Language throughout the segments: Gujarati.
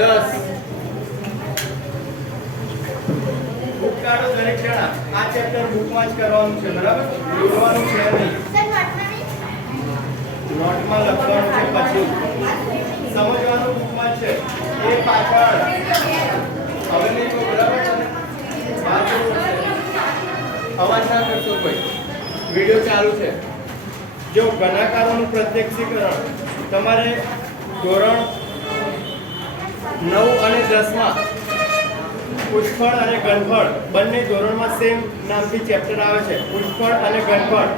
10 બુક કાઢો દરેક જણા. આ ચેપ્ટર બુકમાં જ કરવાનું છે, બરાબર? જોડવાનું છે નહીં. નોટમાં લખવાનું છે, પછી સમજવાનું બુકમાં છે. એ પાછળ હવે નહીં તો બરાબર છે ને? અવાજ ના કરશો કોઈ. વિડિયો ચાલુ છે. જો ગણાકારોનું પ્રત્યક્ષીકરણ તમારે ધોરણ 9 અને 10 માં પુષ્ફળ અને ઘનફળ બંને ધોરણમાં સેમ નામથી ચેપ્ટર આવે છે. પુષ્ફળ અને ઘનફળ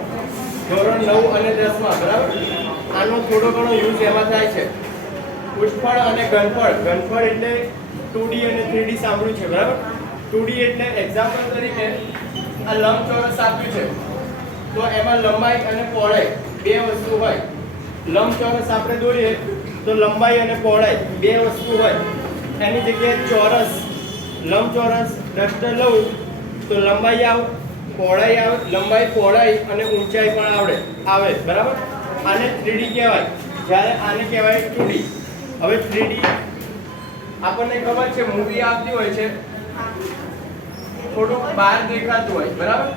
ધોરણ 9 અને 10 માં, બરાબર? આનો થોડો ઘણો યુઝ એમાં થાય છે. પુષ્ફળ અને ઘનફળ. ઘનફળ એટલે 2D અને 3D સાંભળ્યું છે, બરાબર? 2D એટલે એક્ઝામ્પલ તરીકે આ લંબચોરસ આપ્યું છે, તો એમાં લંબાઈ અને પહોળાઈ બે વસ્તુ હોય. લંબચોરસ આપણે દોરીએ તો લંબાઈ અને પહોળાઈ બે વસ્તુ હોય. એની જગ્યાએ ચોરસ, લંબચોરસ ડસ્ટર લઉં તો લંબાઈ આવે, પહોળાઈ આવે, લંબાઈ, પહોળાઈ અને ઊંચાઈ પણ આવે, બરાબર? આને 3D કહેવાય, જ્યારે આને કહેવાય 2D. હવે 3D આપણને ખબર છે મૂવી આવતી હોય છે, થોડુંક બહાર દેખાતું હોય, બરાબર?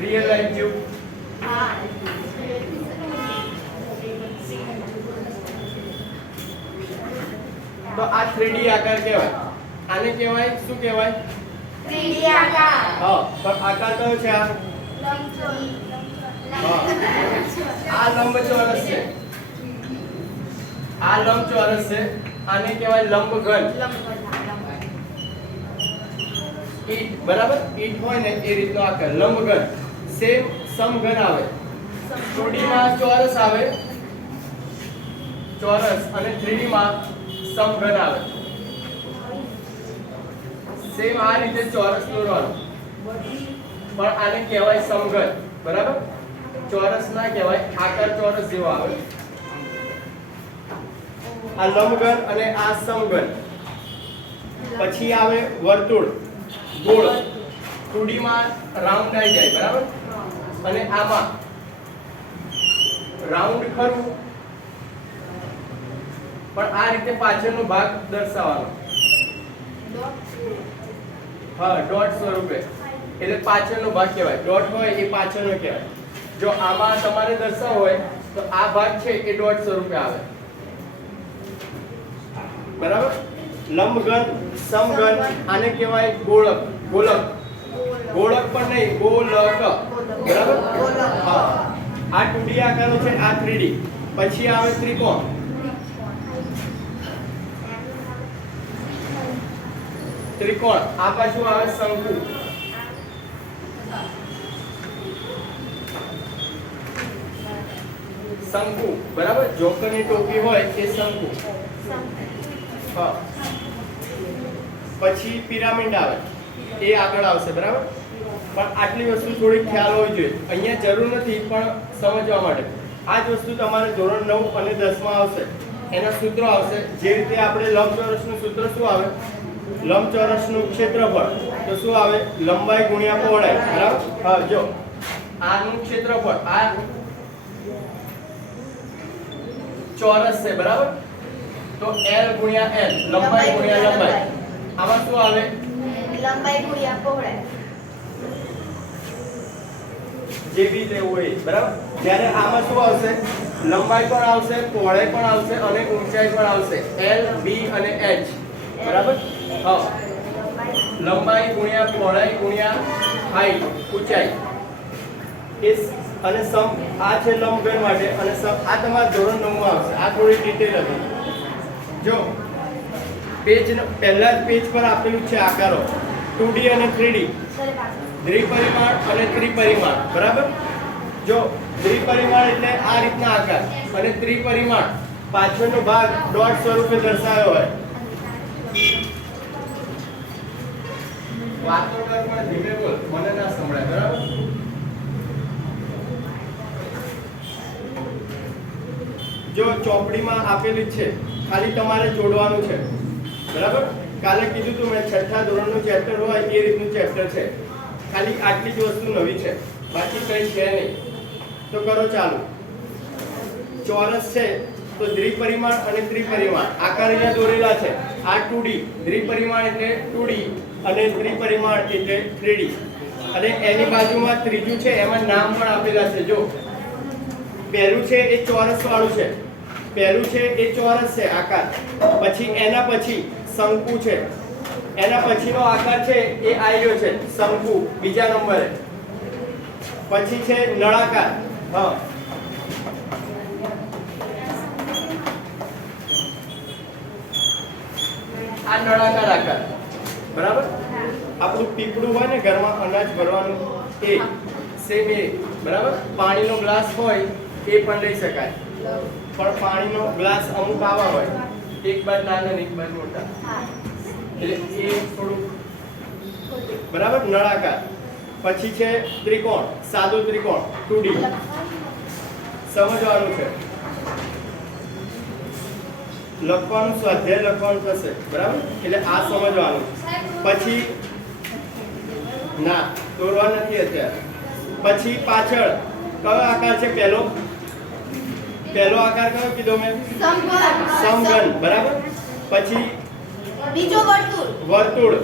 રિયલ લાઈફ જેવું. તો આ 3D આકાર કહેવાય. આને કહેવાય શું કહેવાય? 3D આકાર. હા, પણ આકાર કયો છે આ? હા, આ લંબચોરસ છે. આ લંબચોરસ છે. આને કહેવાય લંબઘન. ઈટ, બરાબર? ઈટ હોય ને એ રીતનો આકાર લંબઘન. સેમ સમઘન આવે. 2D માં ચોરસ આવે, ચોરસ, અને 3D માં સમઘન આવે. સેમ આ રીતે ચોરસ દોરવાનું, પણ આને કહેવાય સમઘન, બરાબર? ચોરસ ના કહેવાય, આકાર ચોરસ જેવો આવે. આ લંબઘન અને આ સમઘન. પછી આવે વર્તુળ, ગોળ. 2D માં રાઉન્ડ આવી જાય, બરાબર? અને આમાં રાઉન્ડ ખરું, પણ આ રીતે પાછળનો ભાગ દર્શાવવાનો. હા, ડોટ સ્વરૂપે. એટલે પાછળનો ભાગ કહેવાય. ડોટ હોય એ પાછળનો કહેવાય. જો આમાં તમારે દર્શાવવો હોય તો આ ભાગ છે એ ડોટ સ્વરૂપે આવે, બરાબર? લંબઘન, સમઘન, આને કહેવાય ગોળક. ગોલક, ગોળક પણ નહીં, ગોલક, બરાબર? હા, આ 2D આકારો છે, આ 3D. પછી આવે ત્રિકોણ. ત્રિકોણ, આ પાછું આવે શંકુ. શંકુ, બરાબર? જોકરની ટોપી હોય એ શંકુ. હા, પછી પિરામિડ આવે, એ આગળ આવશે, બરાબર? પણ આટલી વસ્તુ થોડી ખ્યાલ હોવી જોઈએ. અહીંયા જરૂર નથી, પણ સમજવા માટે. આ જ વસ્તુ તમારે ધોરણ 9 અને 10 માં આવશે. એના સૂત્રો આવશે. જે રીતે આપણે લંબચોરસનું સૂત્ર શું આવે? લંબચોરસનું ક્ષેત્રફળ તો શું આવે? લંબાઈ ગુણ્યા પહોળાઈ, બરાબર? હા, જો આનું ક્ષેત્રફળ આ ચોરસ છે, બરાબર? તો L ગુણ્યા L, લંબાઈ ગુણ્યા લંબાઈ. આમાં શું આવે? લંબાઈ ગુણ્યા પહોળાઈ. જે બી લેવું હોય, બરાબર? જ્યારે આમાં શું આવશે? લંબાઈ પણ આવશે, પહોળાઈ પણ આવશે અને ઊંચાઈ પણ આવશે. L, B અને H, બરાબર? હા, લંબાઈ ગુણ્યા પહોળાઈ ગુણ્યા હાઈટ, ઊંચાઈ. અને સમ આ છે લંબઘન માટે, અને આ તમારા ધોરણ 9 માં આવશે. આ થોડી ડિટેલ હતી. જો પેજ પહેલા જ પેજ પર આપેલું છે આકારો 2D અને 3D, દ્વિપરિમાણ અને ત્રિપરિમાણ, બરાબર? જો દ્વિપરિમાણ એટલે આ રીતના આકાર, અને ત્રિપરિમાણ પાછળનો ભાગ ડોટ સ્વરૂપે દર્શાવ્યો હોય. વાતો કર પણ ધીમે બોલ, મને ના સંભળાય, બરાબર? જો ચોપડીમાં આપેલી છે, ખાલી તમારે જોડવાનું છે, બરાબર? કાલે કીધું તું મેં, છઠ્ઠા ધોરણનું ચેપ્ટર હોય એ રીતનું ચેપ્ટર છે. ખાલી આટલી જ વસ્તુ નવી છે, બાકી કંઈ છે નહીં. તો કરો ચાલુ. ચોરસ છે, તો દ્વિપરિમાણ અને ત્રિપરિમાણ આકાર અહીંયા દોરેલા છે. આ 2D દ્વિપરિમાણ એટલે 2D અને ત્રિપરિમાણ એટલે 3D. અને એની બાજુમાં ત્રીજું છે, એમાં નામ પણ આપેલા છે. જો પહેલું છે એ ચોરસ વાળું છે, પહેલું છે એ ચોરસ છે આકાર. પછી એના પછી શંકુ છે, એના પછીનો આકાર છે એ આયરો છે શંકુ બીજા નંબરે. પછી છે નળાકાર. હા, આ નળાકાર આકાર. બરાબર. આપણું પીપળું હોય ને ઘરમાં અનાજ ભરવાનું, એ સેમ એ. બરાબર. પાણીનો ગ્લાસ હોય એ પણ લઈ શકાય, પણ પાણીનો ગ્લાસ અમુક આવા હોય, એક બાજુ નાના ને એક બાજુ મોટા, એટલે એ થોડું. બરાબર. નળાકાર. પછી છે ત્રિકોણ, સાદો ત્રિકોણ 2D. સમજવાનું છે, લખવાનું, સ્વાધ્યાય લખવાનું થશે. બરાબર. એટલે આ સમજવાનું. પછી ના દોરવા નથી અત્યારે. પછી પાછળ કયો આકાર છે? પહેલો આકાર કયો કીધો મેં? સમઘન. બરાબર. પછી બીજો વર્તુળ,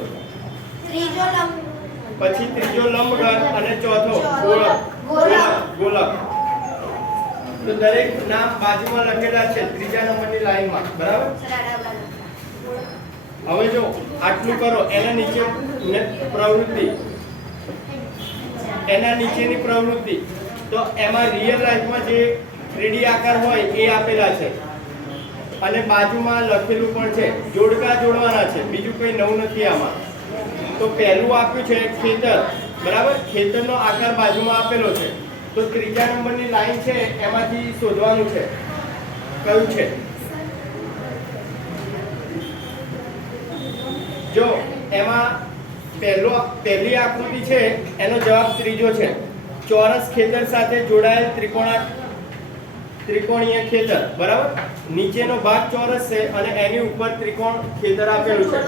ત્રીજો લંબ, પછી ત્રીજો લંબઘન અને ચોથો ગોલક. તો દરેક નામ બાજુમાં લખેલા છે ત્રીજા નંબરની લાઈનમાં. બરાબર. હવે જો આટલું કરો, એના નીચે પ્રવૃત્તિ, એના નીચેની પ્રવૃત્તિ. તો એમાં રિયલ લાઈફમાં જે 3D આકાર હોય એ આપેલા છે, અને બાજુમાં લખેલું પણ છે. જોડકા જોડવાના છે, બીજું કંઈ નવું નથી આમાં. તો પહેલું આપ્યું છે ખેતર. બરાબર. ખેતરનો આકાર બાજુમાં આપેલો છે. તો ત્રીજા નંબરની લાઈન છે એમાંથી શોધવાનું છે કયું છે. જો એમાં પહેલી આકૃતિ છે એનો જવાબ ત્રીજો છે. ચોરસ ખેતર સાથે જોડાયેલ ત્રિકોણીય ખેતર. બરાબર. નીચેનો ભાગ ચોરસ છે અને એની ઉપર ત્રિકોણ ખેતર આપેલું છે.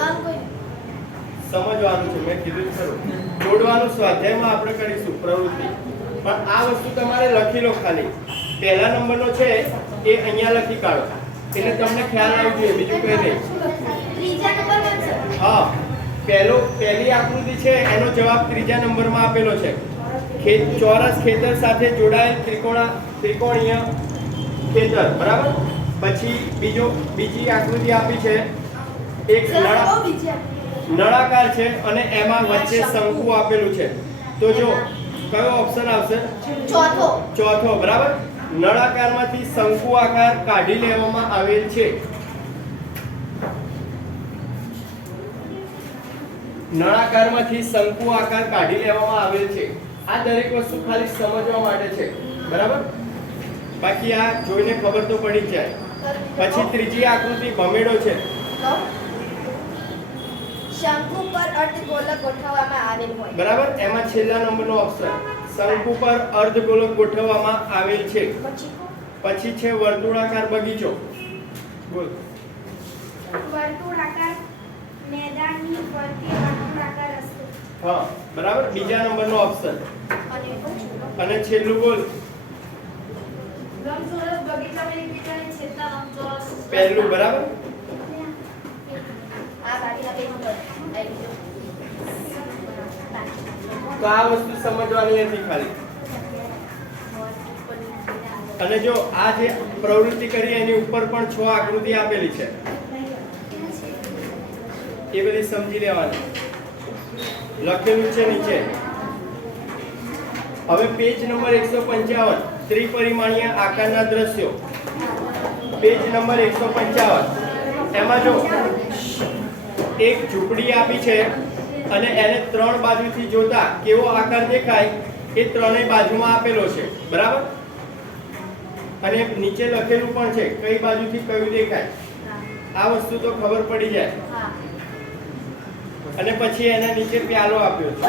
સમજવાનું છે, મેં કીધું ખરું. જોડવાનું સ્વાધ્યાયમાં આપણે કરીશું પ્રવૃત્તિ, પણ આ વસ્તુ તમારે લખી લો. ખાલી પહેલા નંબરનો છે એ અહીંયા લખી કાઢો, એટલે તમને ખ્યાલ આવી જોઈએ, બીજું કંઈ નહીં. ત્રીજા નંબરમાં છે. હા, પહેલી આકૃતિ છે એનો જવાબ ત્રીજા નંબરમાં આપેલો છે. ચોરસ ખેતર સાથે જોડાયેલ ત્રિકોણીય ખેતર. બરાબર. પછી બીજી આકૃતિ આપી છે, એક નળાકાર છે અને એમાં વચ્ચે શંકુ આપેલું છે. તો જો કયો ઓપ્શન આવશે? ચોથો. બરાબર. નળાકારમાંથી શંકુ આકાર કાઢી લેવામાં આવેલ છે. નળાકારમાંથી શંકુ આકાર કાઢી લેવામાં આવેલ છે. આ દરેક વસ્તુ ખાલી સમજવા માટે છે. બરાબર. બાકી આ જોઈને ખબર તો પડી જ જાય. પછી ત્રીજી આકૃતિ ભમેડો છે. શંકુ પર અર્ધગોલક ગોઠવવામાં આવેલ હોય. બરાબર. એમાં છેલ્લા નંબરનો ઓપ્શન શંકુ પર અર્ધગોલક ગોઠવવામાં આવેલ છે. પછી છે વર્તુળાકાર બગીચો. બોલ. વર્તુળાકાર મેદાનની ફરતે વર્તુળાકાર રસ્તો. હા, બરાબર. બીજા નંબરનો ઓપ્શન. અને છેલ્લું બોલ. લંબચોરસ બગીચામાં એકબીજાને છેદતા લંબચોરસ. પહેલું. બરાબર. આ બાકીના પેજ પર તો આ વસ્તુ સમજવાની નથી ખાલી. અને જો આ જે પ્રવૃત્તિ કરી એની ઉપર પણ 6 આકૃતિ આપેલી છે, એ બધી સમજી લેવાની. લખેલું છે નીચે. હવે પેજ નંબર 155 ત્રિપરિમાણીય આકારના દ્રશ્યો. Page number 155. એમાં જો એક ઝૂંપડી આપી છે અને એને 3 બાજુથી જોતા કેવો આકાર દેખાય એ ત્રણેય બાજુમાં આપેલો છે. બરાબર. અને નીચે લખેલું પણ છે કઈ બાજુથી કયું દેખાય. આ વસ્તુ તો ખબર પડી જાય. અને પછી એના નીચે પ્યાલો આપ્યો છે.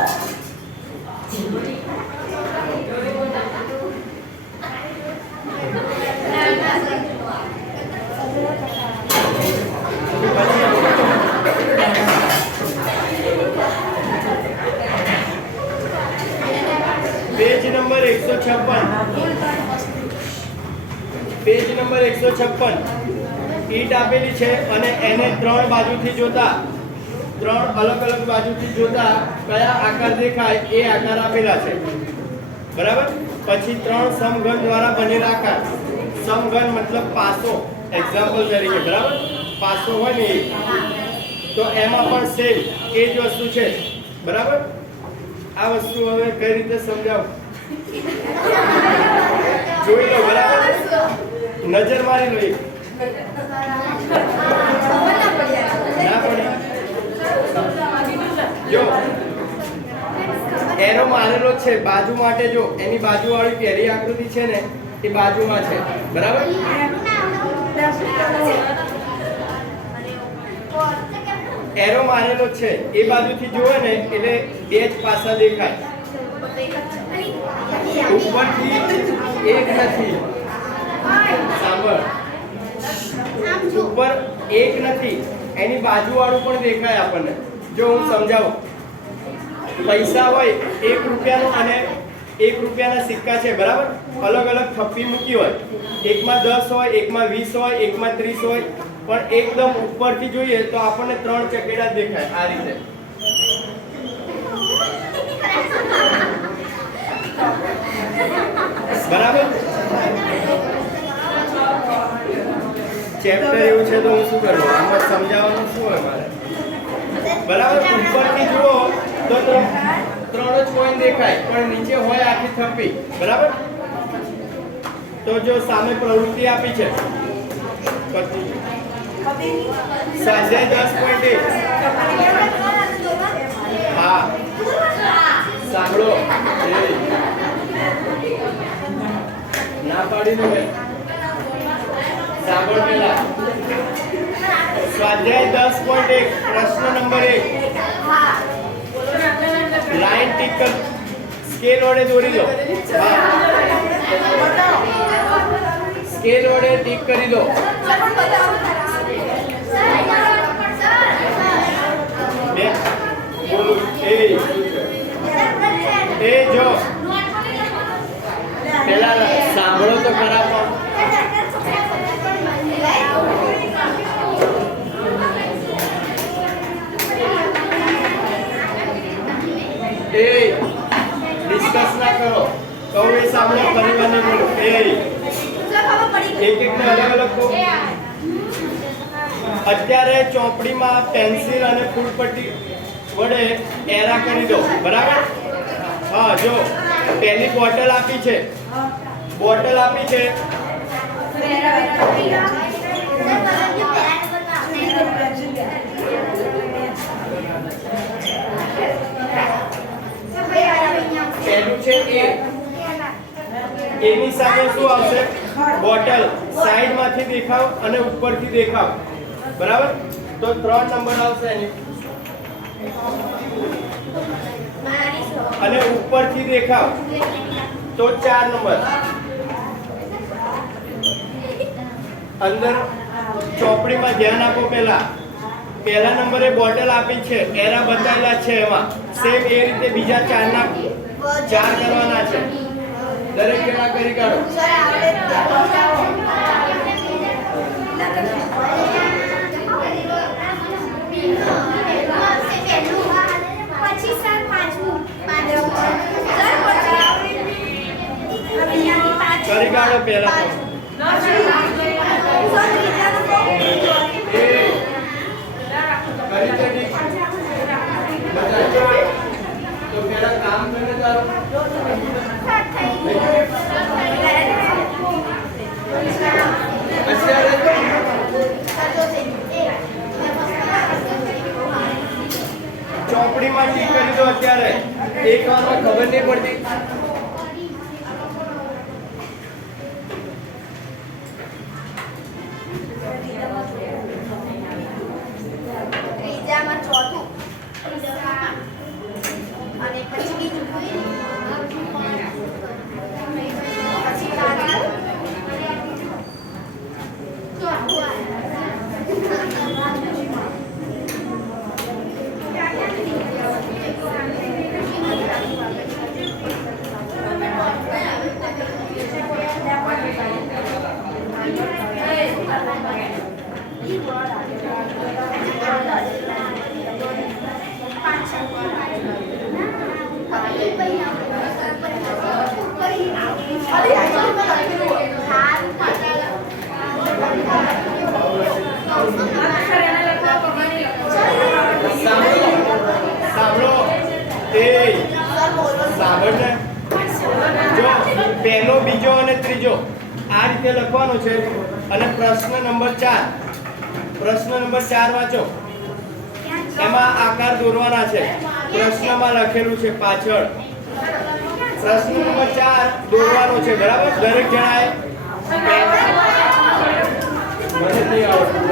Page number 156. પેજ નંબર 156 ઈંટ આપેલી છે અને એને ત્રણ બાજુથી જોતા, ત્રણ અલગ અલગ બાજુથી જોતા કયા આકાર દેખાય એ આકાર આપેલા છે, બરાબર. પછી ત્રણ સમઘન દ્વારા બનેલા આકાર, સમઘન મતલબ પાસો, એક્ઝામ્પલ તરીકે, બરાબર. પાસો હોય ને તો એમાં પણ સેમ એ જ વસ્તુ છે, બરાબર. આ વસ્તુ હવે કઈ રીતે સમજાવું જોઈ લો, બરાબર. નજર મારી લો. ના પડી. જો એરો મારેલો છે બાજુ માટે, જો એની બાજુ વાળી પહેલી આકૃતિ છે ને એ બાજુમાં છે, બરાબર. એરો મારેલો છે એ બાજુથી જોવે ને એટલે બે જ પાસા દેખાય. ઉપરથી એક નથી, સાંભળ, ઉપર એક નથી, એની બાજુ વાળું પણ દેખાય આપણને. જો હું સમજાવું, પૈસા હોય 1 રૂપિયાનો અને 1 રૂપિયાના સિક્કા છે, બરાબર. અલગ અલગ થપ્પી મૂકી હોય, એકમાં 10 હોય, એકમાં 20 હોય, એકમાં 30 હોય, પણ એકદમ ઉપરથી જોઈએ તો આપણને 3 ચકેડા દેખાય આ રીતે. બરાબર. ચેપ્ટર એવું છે તો હું શું કરું, આમાં સમજાવવાનું શું હોય મારે, બરાબર. ઉપરથી જુઓ તો ત્રણ જ કોઈન દેખાય, પણ નીચે હોય આખી થપ્પી, બરાબર. તો જો સામે પ્રવૃત્તિ આપી છે, સ્વાધ્યાય 10.1. હા, સાંભળો, ના પાડી દો, સાંભળ પેલા. સ્વાધ્યાય 10.1 પ્રશ્ન નંબર 1. લાઈન ટીક કર, સ્કેલ વડે દોરી દો. સ્કેલ વડે ટીક કરી દો. એ જો પેલા સાંભળો તો ખરા. એ ડિસ્કસ ના કરો, કહું એ સાંભળો, ફરીવાર નહીં બોલો. એક એક ને અલગ અલગ કહો. અત્યારે ચોપડીમાં પેન્સિલ અને ફૂલપટ્ટી વડે એરા કરી દો, બરાબર. હા, જો પહેલી બોટલ આપી છે, બોટલ આપી છે, પહેલું છે એ, એની સામે શું આવશે, બોટલ. સાઈડમાંથી દેખાવ અને ઉપરથી દેખાવ, બરાબર. તો 3 નંબર આવશે એની. અને ઉપરથી દેખાવ તો 4 નંબર. અંદર ચોપડીમાં ધ્યાન આપો. પહેલા નંબરે બોટલ આપી છે, એરા બતાવેલા છે, એમાં સેમ એ રીતે બીજા 4 કરવાના છે. દરેક જણા કરી કાઢો. કરી કાઢો પહેલા તો. તો પેલા કામ કરીને તારો ચોપડીમાં ટીક કરી દો. અત્યારે એક વારમાં ખબર નહીં પડતી. સાંભળો એ સાંભળ ને જો પહેલો બીજો અને ત્રીજો આ રીતે લખવાનું છે અને પ્રશ્ન નંબર 4 વાંચો એમાં આકાર દોરવાના છે પ્રશ્નમાં લખેલું છે પાછળ પ્રશ્ન નંબર 4 દોરવાનો છે બરાબર દરેક જણાએ મને નહીં આવડતું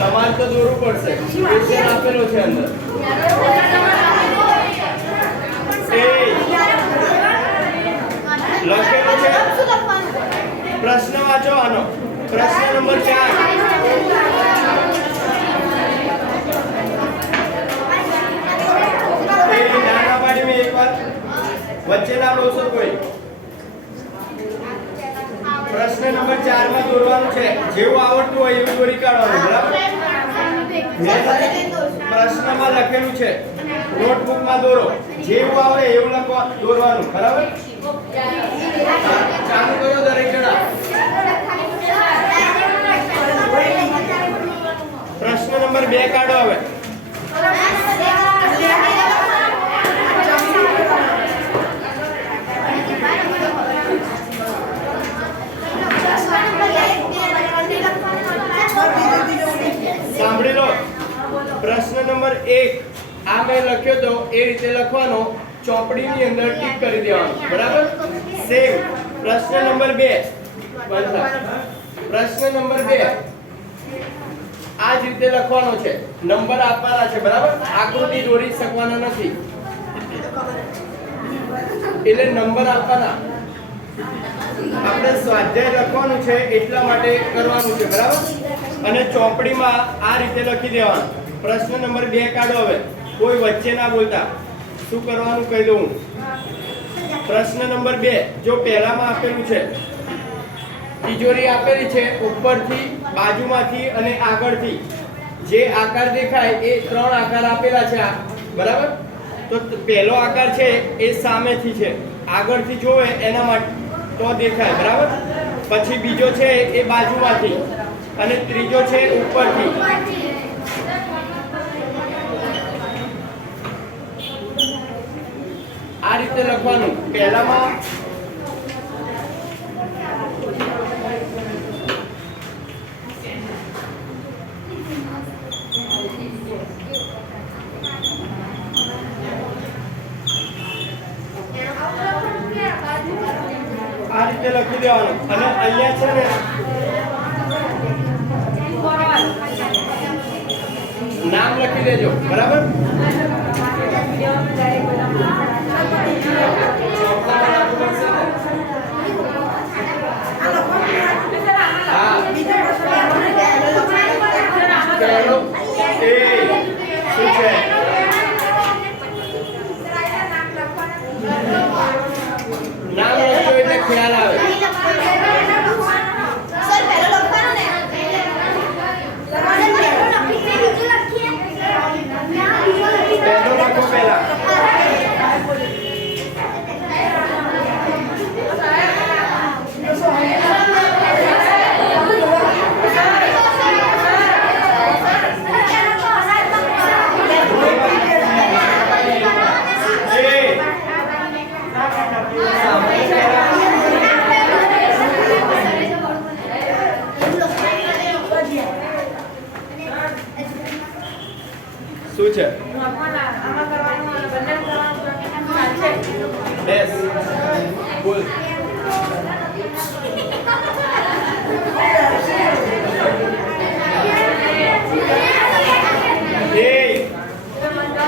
તમારે તો દોરવું પડશે ક્વેશ્ચન આપેલો છે અંદર લખેલો છે પ્રશ્ન વાંચો આનો પ્રશ્ન નંબર 4 નાના પાડી મેં એકવાર વચ્ચે ના બોલશો કોઈ પ્રશ્ન નંબર 4 માં દોરવાનું છે જેવું આવડતું હોય એવું દોરી કાઢવાનું બરાબર પ્રશ્નમાં લખેલું છે નોટબુકમાં દોરો જેવું આવડે એવું દોરવાનું બરાબર ચાલુ કરો દરેક જણા પ્રશ્ન નંબર 2 કાઢો હવે સાંભળી લો પ્રશ્ન નંબર 1 આ મેં લખ્યો તો એ રીતે લખવાનો ચોપડીની અંદર ટીક કરી દેવાનું બરાબર સેમ પ્રશ્ન નંબર 2 પ્રશ્ન નંબર 2 આ જ રીતે લખવાનો છે નંબર આપવાના છે બરાબર આકૃતિ દોરી શકવાના નથી એટલે નંબર આપવાના આપણે સ્વાધ્યાય લખવાનું છે એટલા માટે કરવાનું છે બરાબર અને ચોપડીમાં આ રીતે લખી દેવાનું પ્રશ્ન નંબર 2 કાઢો હવે કોઈ વચ્ચે ના બોલતા શું કરવાનું કહી દઉં પ્રશ્ન નંબર 2 જો પહેલામાં આપેલું છે તિજોરી આપેલી છે ઉપરથી બાજુમાંથી અને આગળથી જે આકાર દેખાય એ 3 આકાર આપેલા છે આ બરાબર તો પહેલો આકાર છે એ સામેથી છે આગળથી જોવે એના માટે તો દેખાય બરાબર પછી બીજો છે એ બાજુમાંથી અને ત્રીજો છે ઉપરથી આ રીતે લખવાનું પહેલામાં આ રીતે લખી દેવાનું અને અહીંયા છે ને નામ લખી દેજો બરાબર નામ લખો એટલે ખ્યાલ આવે પહેલો લખો પહેલા શું છે બેસ બોલ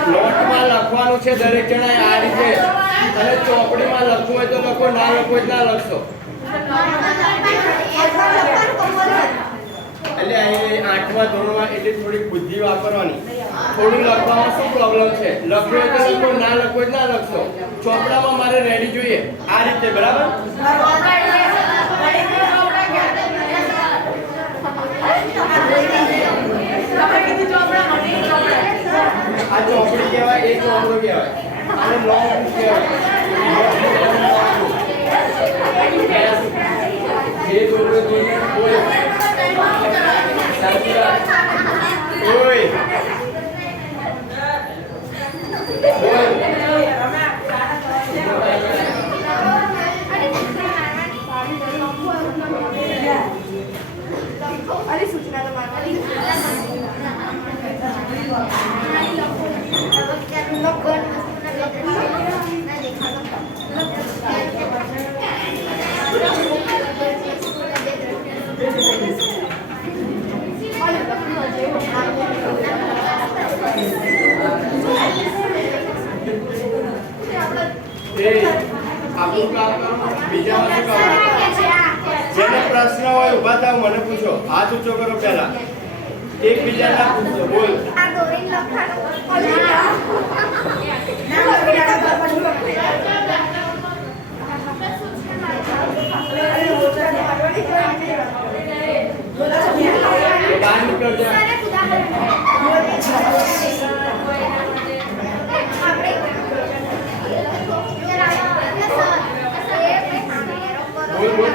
નોટમાં લખવાનું છે દરેક જણાએ આ રીતે અને ચોપડીમાં લખવું હોય તો લખો ના લખવું હોય ના લખશો એટલે અહીં 8મા ધોરણમાં એટલે થોડી બુદ્ધિ વાપરવાની થોડું લખવામાં શું પ્રોબ્લેમ છે લખવું હોય તો લખો ના લખવું હોય ના લખશો ચોપડામાં મારે રેડી જોઈએ આ રીતે બરાબર આ ચોપડી કહેવાય એ ચોપડો કહેવાય આને લોંગ જે દોરો બોલ સાચી વાત ઓય બોલ અરે સૂચના તો મારવાની આપણું કામ બીજામાં શું કામ જેને પ્રશ્ન હોય ઊભા થાવ મને પૂછો હાથ ઊંચો કરો પહેલા એકબીજાના પૂછો બોલ આ દોરી બહાર નીકળ જા બોલ બોલ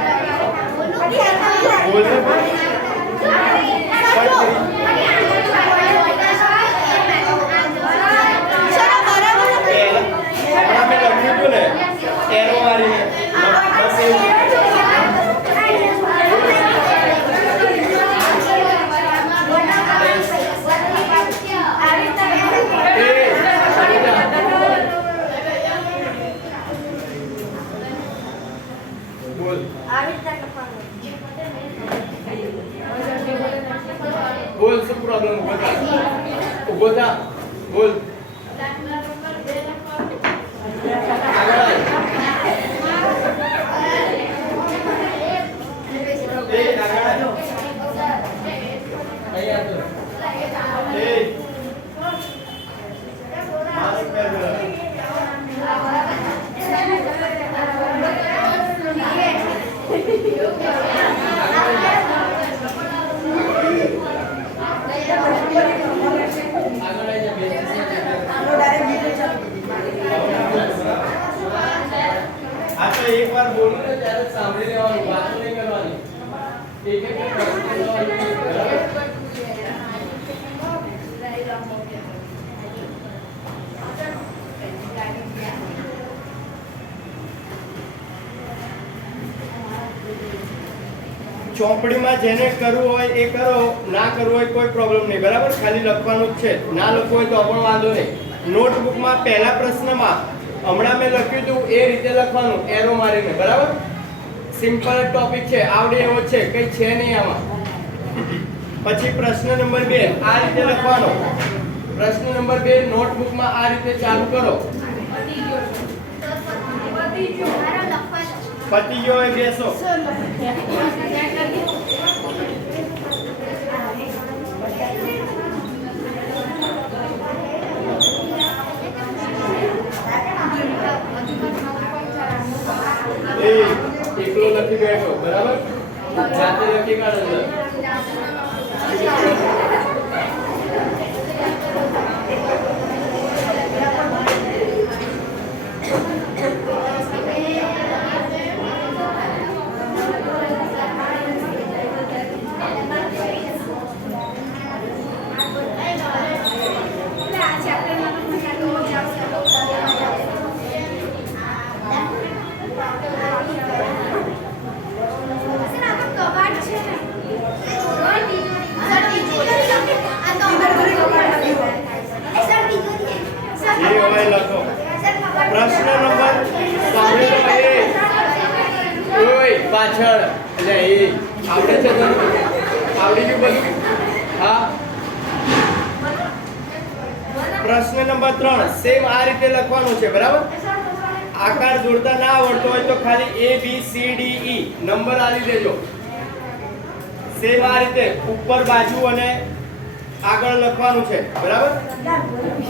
બોલ શું પ્રોબ્લેમ ઉભો થા બોલ एक बार बोलूं ना ત્યારે સાંભળી લેવાનું વાત નહીં કરવાની એક એક ચોપડીમાં જેને કરવું હોય એ કરો ના કરવું હોય કોઈ પ્રોબ્લેમ નહીં બરાબર ખાલી લખવાનું જ છે ના લખવું હોય તો પણ વાંધો નહીં નોટબુકમાં પહેલા પ્રશ્નમાં હમણાં મેં લખ્યું હતું એ રીતે લખવાનું એરો મારીને બરાબર સિમ્પલ ટોપિક છે આવડે એવો છે કંઈ છે નહીં આમાં પછી પ્રશ્ન નંબર 2 આ રીતે લખવાનો પ્રશ્ન નંબર 2 નોટબુકમાં આ રીતે ચાલુ કરો પતી ગયો હોય બેસો એકલો નથી બેઠો બરાબર જાતે લખી કાઢો પ્રશ્ન નંબર ઓય પાછળ એટલે એ આવડે છે તો આવડી ગયું બધું હા પ્રશ્ન નંબર 3 સેમ આ રીતે લખવાનું છે બરાબર આકાર દોરતા ના આવડતો હોય તો ખાલી A B C D E number આલી દેજો સેમ આ રીતે ઉપર બાજુ અને આગળ લખવાનું છે બરાબર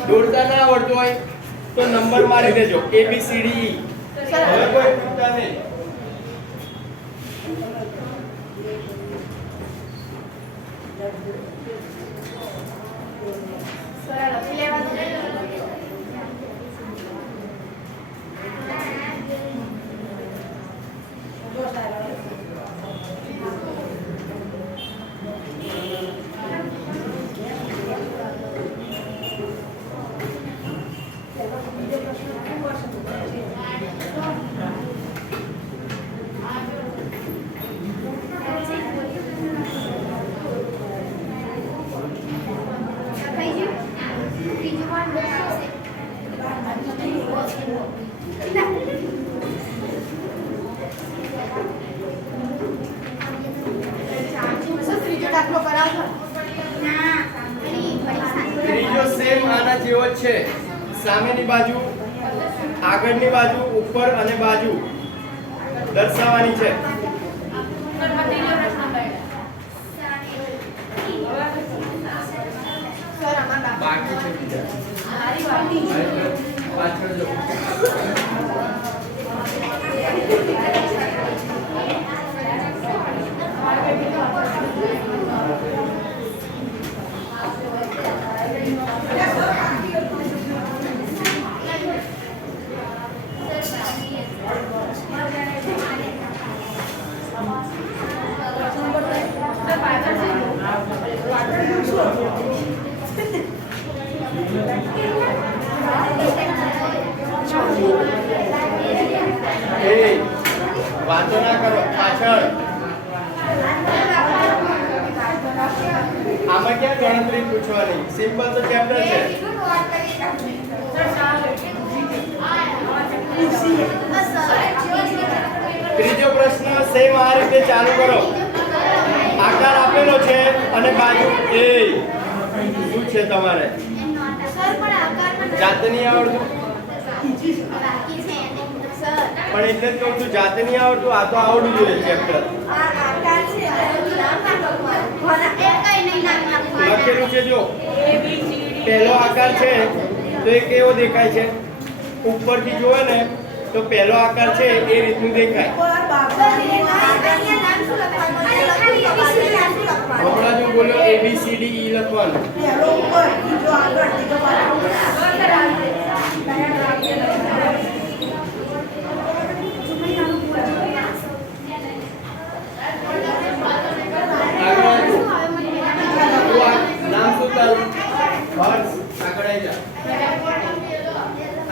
દોરતા ના આવડતો હોય તો નંબર મારી દેજો A B C D E હવે કોઈ ચિંતા નહીં સામેની બાજુ, આગળની બાજુ, ઉપર અને બાજુ દર્શાવવાની છે. સર આમાં બાકી છે બીજા. પાછળ જો. એ વાતો ના કરો પાછળ. આમાં ક્યાં ગણતરી પૂછવાની? સિમ્પલ તો ચેપ્ટર છે. ત્રીજો પ્રશ્ન સેમ આ રીતે ચાલુ કરો. આકાર આપેલો છે અને બાજુ એ શું છે તમારે? સર પણ આકારમાં જાતે નહીં આવડતું? બાકી છે સર પણ એટલે જ કહું છું જાતે નહીં આવડતું. આ તો આવડવું જોઈએ ચેપ્ટર. આ આકાર છે એનું નામ ના લખવાનું ભણા એ કઈ નહીં નામ લખવાનું લખેલું છે જો. પહેલો આકાર છે તો એ કેવો દેખાય છે? ઉપરથી જોવે ને તો પહેલો આકાર છે એ રીતનું દેખાય. હમણાં જો બોલો ABCD E લખવાનું. નામ શું તારું? હર્ષ. આગળ આવી જા.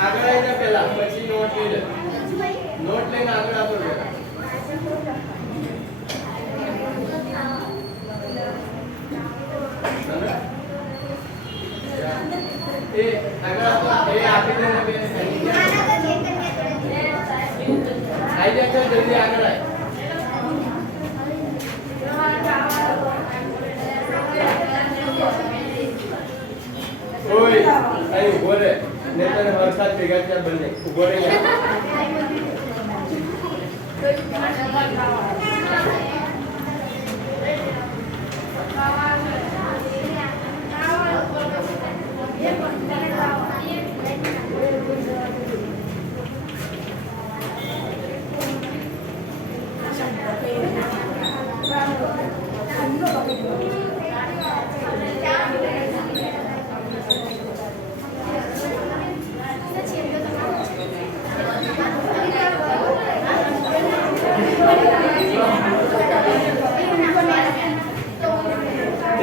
આગળ આવી જા પહેલા, પછી નોટ લઈ લે. નોટ લઈને આગળ આપો જરા. એ આગળ આપો. એ આપી દે ને બે. આવી જા ચાલ જલ્દી આગળ આય. ઓય અહીં ઉભો રે. ને તને વરસાદ ભેગા ચાલ બંને ઉભો રે યાર.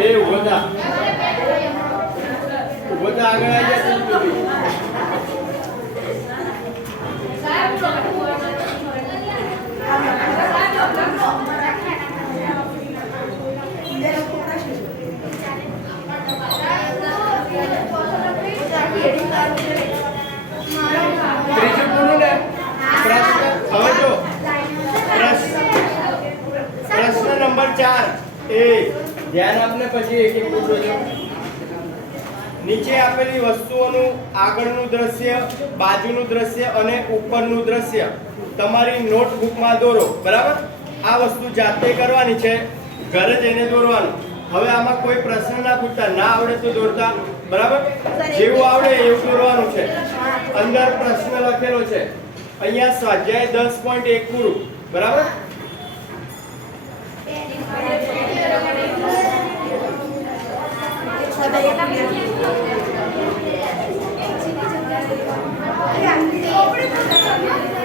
એ ઉભો થા. ઉભો થા, આગળ આવી જા. ત્રીજું પૂરું ને? પ્રશ્ન હવે જો. પ્રશ્ન નંબર 4 એ ધ્યાન આપને પછી એક એક પૂછો છો. નીચે આપેલી વસ્તુઓનું આગળનું દ્રશ્ય, બાજુનું દ્રશ્ય અને ઉપરનું દ્રશ્ય તમારી નોટબુકમાં દોરો. બરાબર? આ વસ્તુ જાતે કરવાની છે, ઘરે જઈને દોરવાનું. હવે આમાં કોઈ પ્રશ્ન ના પૂછતા, ના આવડે તો દોરતા. બરાબર? જેવું આવડે એવું દોરવાનું છે. અંદર પ્રશ્ન લખેલો છે. અહીંયા સ્વાધ્યાય 10.1 પૂરું. બરાબર? આપણે